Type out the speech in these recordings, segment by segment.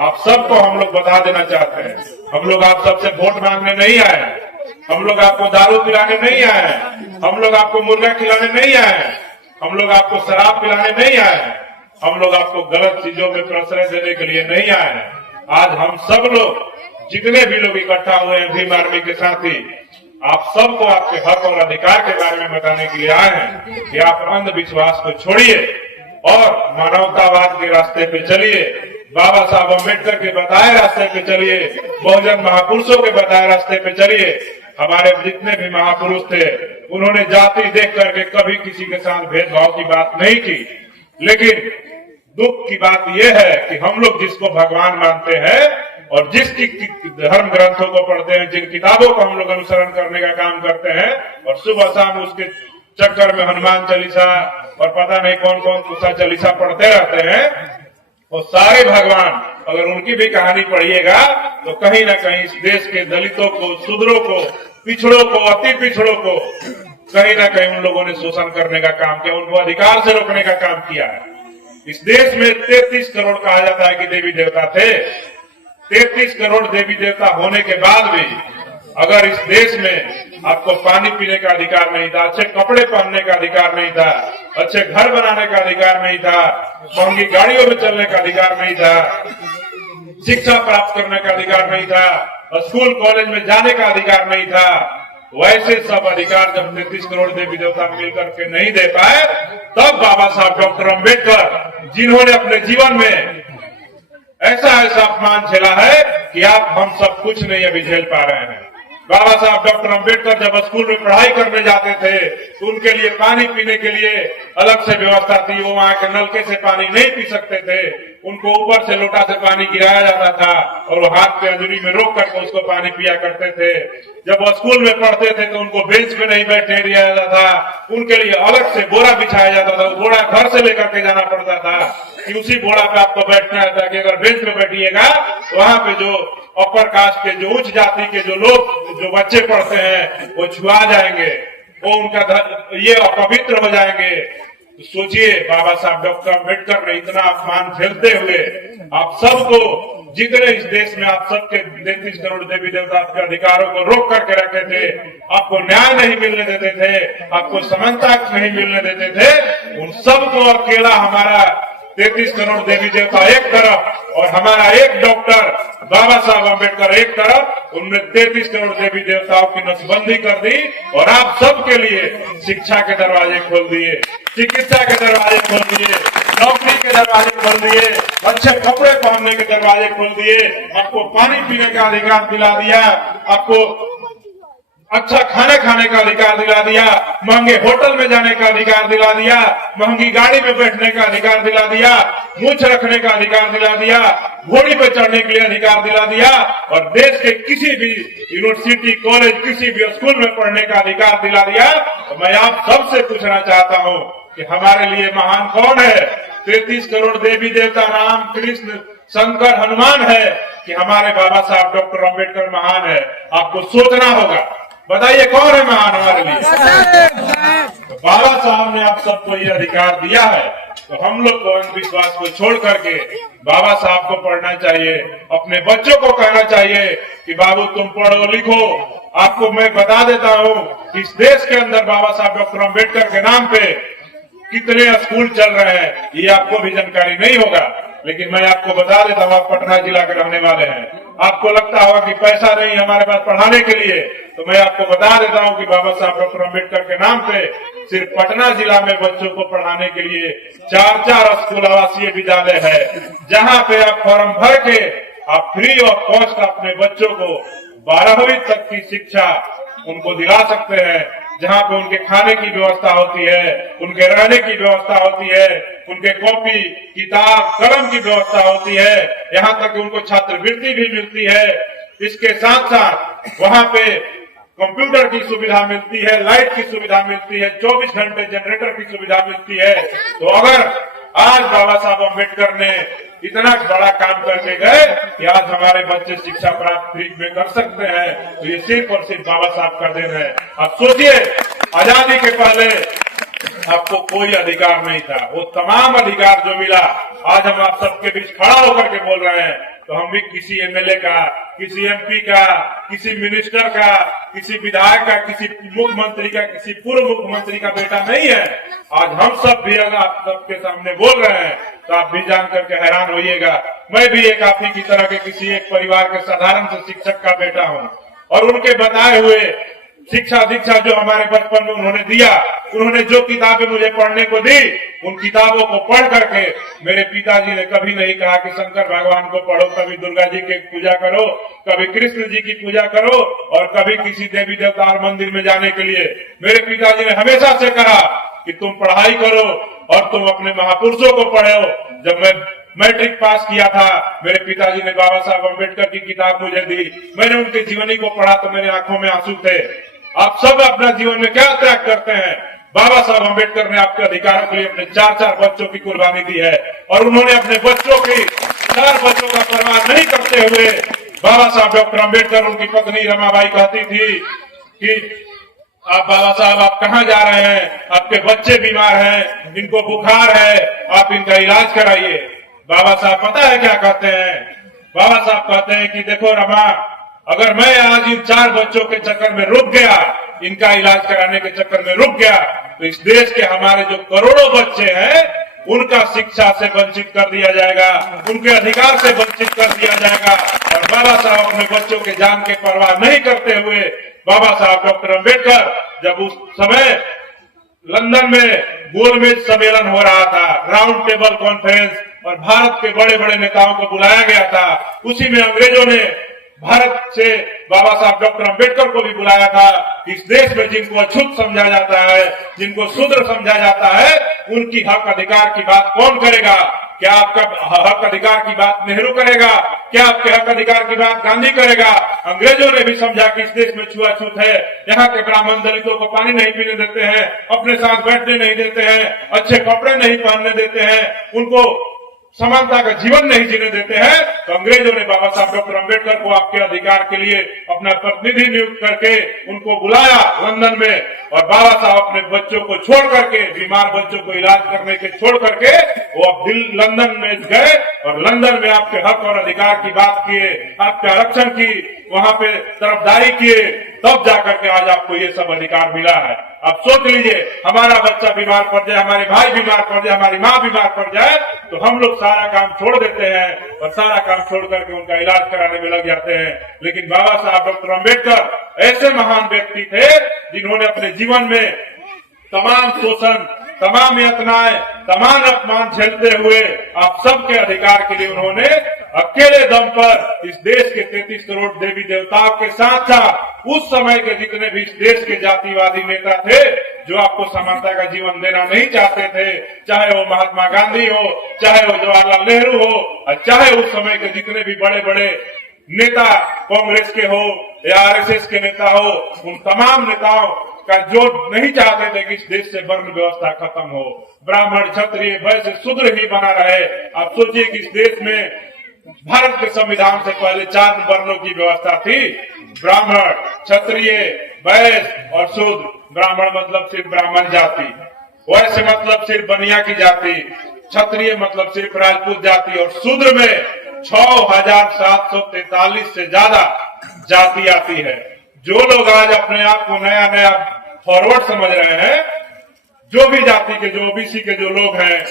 आप सबको हम लोग बता देना चाहते हैं। हम लोग आप सबसे वोट मांगने नहीं आए, हम लोग आपको दारू पिलाने नहीं आए, हम लोग आपको मुर्गा खिलाने नहीं आए, हम लोग आपको शराब पिलाने नहीं आए, हम लोग आपको गलत चीजों में प्रश्रय देने के लिए नहीं आए। आज हम सब लोग जितने भी लोग इकट्ठा हुए हैं भीम आर्मी के साथी, आप सबको आपके हक और अधिकार के बारे में बताने के लिए आए हैं कि आप अंधविश्वास को छोड़िए और मानवतावाद के रास्ते पे चलिए, बाबा साहब अम्बेडकर के बताए रास्ते पे चलिए, बहुजन महापुरुषों के बताए रास्ते पे चलिए। हमारे जितने भी महापुरुष थे उन्होंने जाति देख करके कभी किसी के साथ भेदभाव की बात नहीं की, लेकिन दुख की बात यह है कि हम लोग जिसको भगवान मानते हैं और जिस धर्म ग्रंथों को पढ़ते हैं, जिन किताबों को हम लोग अनुसरण करने का काम करते हैं और सुबह शाम उसके चक्कर में हनुमान चालीसा और पता नहीं कौन कौन सा चालीसा पढ़ते रहते हैं, वो सारे भगवान अगर उनकी भी कहानी पढ़िएगा तो कहीं ना कहीं इस देश के दलितों को, शूद्रों को, पिछड़ों को, अति पिछड़ों को कहीं ना कहीं उन लोगों ने शोषण करने का काम किया, उनको अधिकार से रोकने का काम किया है। इस देश में 33 करोड़ कहा जाता है कि देवी देवता थे। 33 करोड़ देवी देवता होने के बाद भी अगर इस देश में आपको पानी पीने का अधिकार नहीं था, अच्छे कपड़े पहनने का अधिकार नहीं था, अच्छे घर बनाने का अधिकार नहीं था, महंगी गाड़ियों में चलने का अधिकार नहीं था, शिक्षा प्राप्त करने का अधिकार नहीं था, स्कूल कॉलेज में जाने का अधिकार नहीं था, वैसे सब अधिकार जब 33 करोड़ देवी देवता मिलकर के नहीं दे पाए, तब बाबा साहब डॉक्टर अम्बेडकर, जिन्होंने अपने जीवन में ऐसा अपमान झेला है कि आप हम सब कुछ नहीं अभी झेल पा रहे हैं। बाबा साहब डॉक्टर अम्बेडकर जब स्कूल में पढ़ाई करने जाते थे तो उनके लिए पानी पीने के लिए अलग से व्यवस्था थी। वो वहां के नलके से पानी नहीं पी सकते थे, उनको ऊपर से लोटा से पानी गिराया जाता था और वो हाथ पे अंजलि में रोक करके उसको पानी पिया करते थे। जब वो स्कूल में पढ़ते थे तो उनको बेंच पे नहीं बैठने दिया जाता था, उनके लिए अलग से बोरा बिछाया जाता था, बोरा घर से लेकर के जाना पड़ता था कि उसी बोरा पे आपको बैठना है, ताकि अगर बेंच पे बैठिएगा तो वहां पे जो अपर कास्ट के, जो उच्च जाति के जो लोग, जो बच्चे पढ़ते हैं वो छुआ जाएंगे, वो उनका ये अपवित्र हो जाएंगे। तो सोचिए, बाबा साहब डॉक्टर अम्बेडकर ने इतना अपमान झेलते हुए आप सबको, जितने इस देश में आप सबके 33 करोड़ देवी देवता के अधिकारों को रोक करके रखे थे, आपको न्याय नहीं मिलने देते थे, आपको समानता नहीं मिलने देते थे, उन सबको अकेला हमारा 33 करोड़ देवी देवता एक तरफ और हमारा एक डॉक्टर बाबा साहब अम्बेडकर एक तरफ, उनने 33 करोड़ देवी देवताओं की नसबंदी कर दी और आप सबके लिए शिक्षा के दरवाजे खोल दिए, चिकित्सा के दरवाजे खोल दिए, नौकरी के दरवाजे खोल दिए, अच्छे कपड़े पहनने के दरवाजे खोल दिए, आपको पानी पीने का अधिकार दिला दिया, आपको अच्छा खाने खाने का अधिकार दिला दिया, महंगे होटल में जाने का अधिकार दिला दिया, महंगी गाड़ी में बैठने का अधिकार दिला दिया, मूछ रखने का अधिकार दिला दिया, घोड़ी पे चढ़ने के लिए अधिकार दिला दिया और देश के किसी भी यूनिवर्सिटी, कॉलेज, किसी भी स्कूल में पढ़ने का अधिकार दिला दिया। तो मैं आप सबसे पूछना चाहता हूँ कि हमारे लिए महान कौन है? 33 करोड़ देवी देवता, राम, कृष्ण, शंकर, हनुमान है कि हमारे बाबा साहब डॉक्टर अम्बेडकर महान है? आपको सोचना होगा, बताइए कौन है महान हमारे लिए? तो बाबा साहब ने आप सबको ये अधिकार दिया है, तो हम लोग को अंधविश्वास को छोड़ करके बाबा साहब को पढ़ना चाहिए, अपने बच्चों को कहना चाहिए कि बाबू तुम पढ़ो लिखो। आपको मैं बता देता हूँ कि इस देश के अंदर बाबा साहब डॉक्टर अम्बेडकर के नाम पे कितने स्कूल चल रहे हैं, ये आपको भी जानकारी नहीं होगा, लेकिन मैं आपको बता देता हूँ, आप पटना जिला के रहने वाले हैं, आपको लगता होगा कि पैसा नहीं हमारे पास पढ़ाने के लिए, तो मैं आपको बता देता हूँ कि बाबा साहब डॉक्टर अम्बेडकर के नाम पे सिर्फ पटना जिला में बच्चों को पढ़ाने के लिए 4 स्कूल आवासीय विद्यालय है, जहाँ पे आप फॉर्म भर के आप फ्री ऑफ कॉस्ट अपने बच्चों को 12वीं तक की शिक्षा उनको दिला सकते हैं, जहाँ पे उनके खाने की व्यवस्था होती है, उनके रहने की व्यवस्था होती है, उनके कॉपी, किताब, कलम की व्यवस्था होती है, यहाँ तक कि उनको छात्रवृत्ति भी मिलती है। इसके साथ साथ वहाँ पे कंप्यूटर की सुविधा मिलती है, लाइट की सुविधा मिलती है, 24 घंटे जनरेटर की सुविधा मिलती है। तो अगर आज बाबा साहब अम्बेडकर ने इतना बड़ा काम करके गए कि आज हमारे बच्चे शिक्षा प्राप्त फ्री में कर सकते हैं, तो ये सिर्फ और सिर्फ बाबा साहब का देन है। आप सोचिए, आजादी के पहले आपको कोई अधिकार नहीं था। वो तमाम अधिकार जो मिला, आज हम आप सबके बीच खड़ा होकर के बोल रहे हैं, तो हम भी किसी एमएलए का, किसी एमपी का, किसी मिनिस्टर का, किसी विधायक का, किसी मुख्यमंत्री का, किसी पूर्व मुख्यमंत्री का बेटा नहीं है। आज हम सब भी अगर आप सबके सामने बोल रहे हैं तो आप भी जान करके हैरान होइएगा। मैं भी एक आप ही की तरह के किसी एक परिवार के साधारण से शिक्षक का बेटा हूँ, और उनके बताए हुए शिक्षा दीक्षा जो हमारे बचपन में उन्होंने दिया, उन्होंने जो किताबें मुझे पढ़ने को दी, उन किताबों को पढ़ करके मेरे पिताजी ने कभी नहीं कहा कि शंकर भगवान को पढ़ो, कभी दुर्गा जी की पूजा करो, कभी कृष्ण जी की पूजा करो, और कभी किसी देवी देवता मंदिर में जाने के लिए। मेरे पिताजी ने हमेशा से कहा कि तुम पढ़ाई करो और तुम अपने महापुरुषों को पढ़ो। जब मैं मैट्रिक पास किया था, मेरे पिताजी ने बाबा साहब अम्बेडकर की किताब मुझे दी, मैंने उनके जीवनी को पढ़ा तो मेरे आंखों में आंसू थे। आप सब अपना जीवन में क्या त्याग करते हैं? बाबा साहब अम्बेडकर ने आपके अधिकारों के लिए अपने 4-4 बच्चों की कुर्बानी दी है, और उन्होंने अपने बच्चों की 4 बच्चों का परवाह नहीं करते हुए, बाबा साहब डॉक्टर अम्बेडकर, उनकी पत्नी रमाबाई कहती थी कि आप बाबा साहब आप कहाँ जा रहे हैं? आपके बच्चे बीमार हैं, इनको बुखार है, आप इनका इलाज कराइए। बाबा साहब पता है क्या कहते हैं? बाबा साहब कहते हैं कि देखो रमा, अगर मैं आज इन 4 बच्चों के चक्कर में रुक गया, इनका इलाज कराने के चक्कर में रुक गया, तो इस देश के हमारे जो करोड़ों बच्चे हैं, उनका शिक्षा से वंचित कर दिया जाएगा, उनके अधिकार से वंचित कर दिया जाएगा। और बाबा साहब अपने बच्चों के जान के परवाह नहीं करते हुए, बाबा साहब डॉक्टर अम्बेडकर जब उस समय लंदन में गोलमेज सम्मेलन हो रहा था, राउंड टेबल कॉन्फ्रेंस, और भारत के बड़े बड़े नेताओं को बुलाया गया था, उसी में अंग्रेजों ने भारत से बाबा साहब डॉक्टर अम्बेडकर को भी बुलाया था। इस देश में जिनको अछूत समझा जाता है, जिनको शूद्र समझा जाता है, उनकी हक अधिकार की बात कौन करेगा? क्या आपका हक अधिकार की बात नेहरू करेगा? क्या आपके हक अधिकार की बात गांधी करेगा? अंग्रेजों ने भी समझा कि इस देश में छुआछूत है, यहाँ के ब्राह्मण दलितों को पानी नहीं पीने देते हैं, अपने साथ बैठने नहीं देते हैं, अच्छे कपड़े नहीं पहनने देते हैं, उनको समानता का जीवन नहीं जीने देते हैं। तो अंग्रेजों ने बाबा साहब डॉक्टर अम्बेडकर को आपके अधिकार के लिए अपना प्रतिनिधि नियुक्त करके उनको बुलाया लंदन में, और बाबा साहब अपने बच्चों को छोड़ करके, बीमार बच्चों को इलाज करने के छोड़ करके वो अब लंदन में गए, और लंदन में आपके हक और अधिकार की बात किए, आपके आरक्षण की वहां पे तरफदारी किए, तब जाकर के आज आपको ये सब अधिकार मिला है। आप सोच लीजिए, हमारा बच्चा बीमार पड़ जाए, हमारे भाई बीमार पड़ जाए, हमारी माँ बीमार पड़ जाए, तो हम लोग सारा काम छोड़ देते हैं और सारा काम छोड़ करके उनका इलाज कराने में लग जाते हैं। लेकिन बाबा साहब डॉक्टर अम्बेडकर ऐसे महान व्यक्ति थे जिन्होंने अपने जीवन में तमाम शोषण, तमाम यातनाएं, तमाम अपमान झेलते हुए आप सबके अधिकार के लिए उन्होंने अकेले दम पर इस देश के 33 करोड़ देवी देवताओं के साथ साथ उस समय के जितने भी इस देश के जातिवादी नेता थे, जो आपको समानता का जीवन देना नहीं चाहते थे, चाहे वो महात्मा गांधी हो, चाहे वो जवाहरलाल नेहरू हो, और चाहे उस समय के जितने भी बड़े बड़े नेता कांग्रेस के हो या आरएसएस के नेता हो, उन तमाम नेताओं का जो नहीं चाहते थे कि इस देश से वर्ण व्यवस्था खत्म हो, ब्राह्मण क्षत्रिय वैश्य शूद्र ही बना रहे। आप सोचिए कि इस देश में भारत के संविधान से पहले 4 वर्णों की व्यवस्था थी, ब्राह्मण, क्षत्रिय, वैश्य और शूद्र। ब्राह्मण मतलब सिर्फ ब्राह्मण जाति, वैश्य मतलब सिर्फ बनिया की जाति, क्षत्रिय मतलब सिर्फ राजपूत जाति, और शूद्र में 6743 से ज्यादा जाति आती है। जो लोग आज अपने आप को नया नया फॉरवर्ड समझ रहे हैं, जो भी जाति के, जो ओबीसी के जो लोग हैं,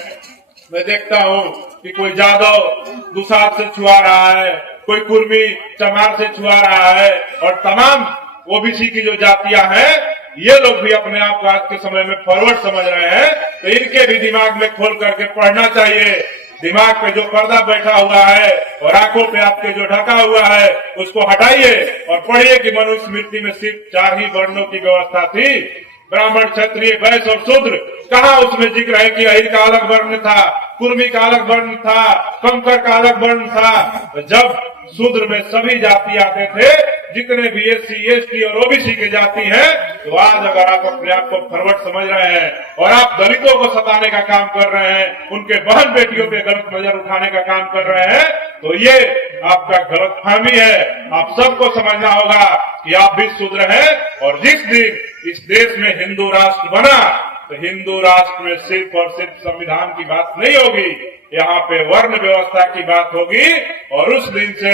मैं देखता हूँ कि कोई जादव दुसाध से छुआ रहा है, कोई कुर्मी चमार से छुआ रहा है, और तमाम ओबीसी की जो जातियां हैं, ये लोग भी अपने आप को आज के समय में फॉरवर्ड समझ रहे हैं। तो इनके भी दिमाग में खोल करके पढ़ना चाहिए। दिमाग पे जो पर्दा बैठा हुआ है और आंखों पे आपके जो ढका हुआ है, उसको हटाइए और पढ़िए कि मनुस्मृति में सिर्फ 4 ही वर्णों की व्यवस्था थी, ब्राह्मण, क्षत्रिय, वैश्य और शूद्र। कहाँ उसमें जिक्र है कि अहिर का अलग वर्ण था, कुर्मी का अलग वर्ण था, कंकर का अलग वर्ण था? जब शूद्र में सभी जाति आते थे, जितने भी एससी, एसटी और ओबीसी के जाति हैं, तो आज अगर आप अपने आप को फॉरवर्ड समझ रहे हैं और आप दलितों को सताने का काम कर रहे हैं, उनके बहन बेटियों पे गलत नजर उठाने का काम कर रहे हैं, तो ये आपका गलतफहमी है। आप सबको समझना होगा कि आप भी शूद्र हैं, और जिस दिन इस देश में हिंदू राष्ट्र बना, तो हिंदू राष्ट्र में सिर्फ और सिर्फ संविधान की बात नहीं होगी, यहाँ पे वर्ण व्यवस्था की बात होगी। और उस दिन से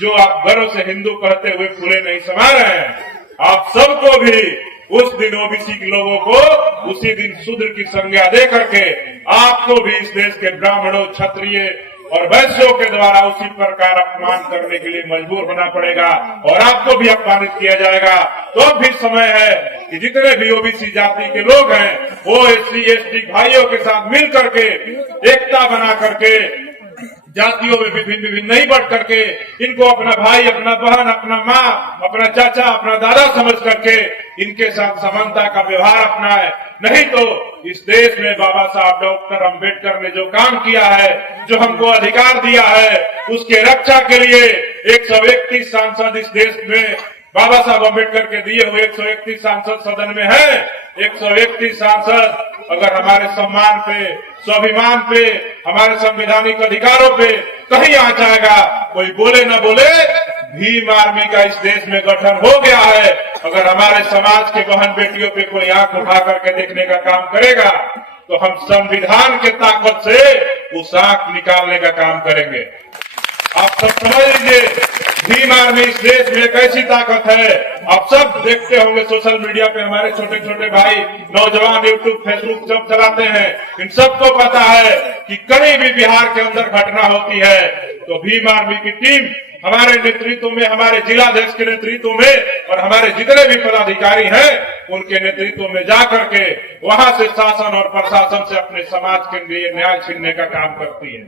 जो आप गर्व से हिंदू कहते हुए फूले नहीं समा रहे हैं, आप सबको भी उस दिन ओबीसी के लोगों को उसी दिन शूद्र की संज्ञा दे करके आपको भी इस देश के ब्राह्मणों, क्षत्रिय और वैश्यों के द्वारा उसी प्रकार अपमान करने के लिए मजबूर होना पड़ेगा और आपको भी अपमानित किया जाएगा। तो अब भी समय है कि जितने भी ओबीसी जाति के लोग हैं वो एससी एसटी भाइयों के साथ मिल करके एकता बना करके जातियों में विभिन्न नहीं बढ़ करके इनको अपना भाई, अपना बहन, अपना माँ, अपना चाचा, अपना दादा समझ करके इनके साथ समानता का व्यवहार अपनाए। नहीं तो इस देश में बाबा साहब डॉक्टर अंबेडकर ने जो काम किया है, जो हमको अधिकार दिया है, उसके रक्षा के लिए 131 सांसद इस देश में बाबा साहब अंबेडकर के दिए हुए 131 सांसद सदन में है। 131 सांसद अगर हमारे सम्मान पे, स्वाभिमान पे, हमारे संवैधानिक अधिकारों पे कहीं आ जाएगा, कोई बोले न बोले, भीम आर्मी का इस देश में गठन हो गया है। अगर हमारे समाज के बहन बेटियों पे कोई आंख उठा करके देखने का काम करेगा तो हम संविधान के ताकत से उस आंख निकालने का काम करेंगे। आप सब समझ लीजिए, भीम आर्मी इस देश में एक ऐसी ताकत है। आप सब देखते होंगे सोशल मीडिया पे हमारे छोटे छोटे भाई नौजवान यूट्यूब फेसबुक सब चलाते हैं। इन सबको पता है कि कहीं भी बिहार के अंदर घटना होती है तो भीम आर्मी की टीम हमारे नेतृत्व में, हमारे जिलाध्यक्ष के नेतृत्व में और हमारे जितने भी पदाधिकारी हैं उनके नेतृत्व में जाकर के वहां से शासन और प्रशासन से अपने समाज के लिए न्याय छीनने का काम करती है।